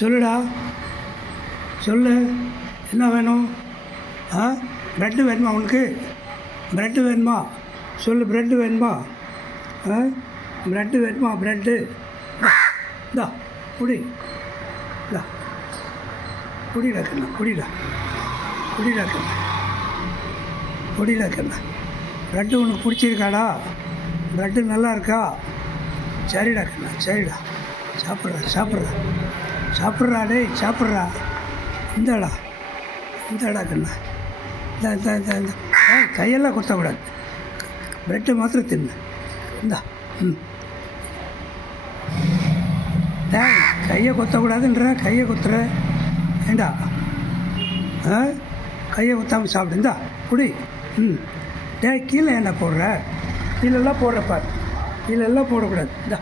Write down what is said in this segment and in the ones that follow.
சொல்லுடா, சொல்லு, என்ன வேணும்? ஆ, ப்ரெட்டு வேணுமா உனக்கு? ப்ரெட்டு வேணுமா? சொல்லு, ப்ரெட்டு வேணுமா? ஆ, ப்ரெட்டு வேணுமா? ப்ரெட்டு இந்தா குடி, இந்தா குடிடா கண்ணா, குடிடா, குடிடா கண்ணா, குடிடா கண்ணா. ப்ரெட்டு உனக்கு பிடிச்சிருக்காடா? ப்ரெட்டு நல்லா இருக்கா? சரிடா கண்ணா, சரிடா, சாப்பிட்றா, சாப்பிட்றா, சாப்பிட்றா, டேய் சாப்பிட்றா. இந்தாடா, இந்தாடா கண்ணா, இந்த இந்த இந்த இந்த கையெல்லாம் குத்தக்கூடாது, ப்ரெட்டை மாத்திரம் தின்னு. இந்தா, ம், டேய் கையை குத்தக்கூடாதுன்ற, கையை குத்துற ஏண்டா? ஆ, கையை குத்தாமல் சாப்பிடு. இந்தா குடி. ம், டேய் கீழே ஏண்டா போடுற? கீழெல்லாம் போடுறப்பா, கீழெல்லாம் போடக்கூடாது. இந்தா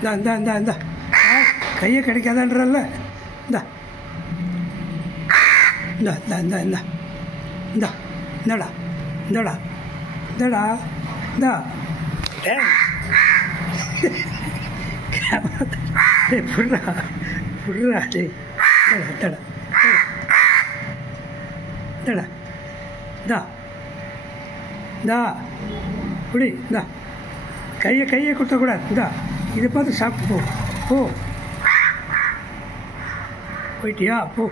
இந்தா இந்தா இந்தா இந்தா கையை கிடைக்காதான்றல்ல. இந்தா இந்தா இந்தா இந்தா இந்தா இந்தா இந்தாடா, இந்தாடா, இந்தாடா, இந்தா. டேய் புடுறா, புடுறா, டேய் இந்தாடா, இந்தாடா, இந்தா இந்தா குடி. இந்தா கையை கையை குத்தக்கூடாது. இந்தா இதை பார்த்து சாப்பிட்டு போ. போ, போயிட்டியா? போ.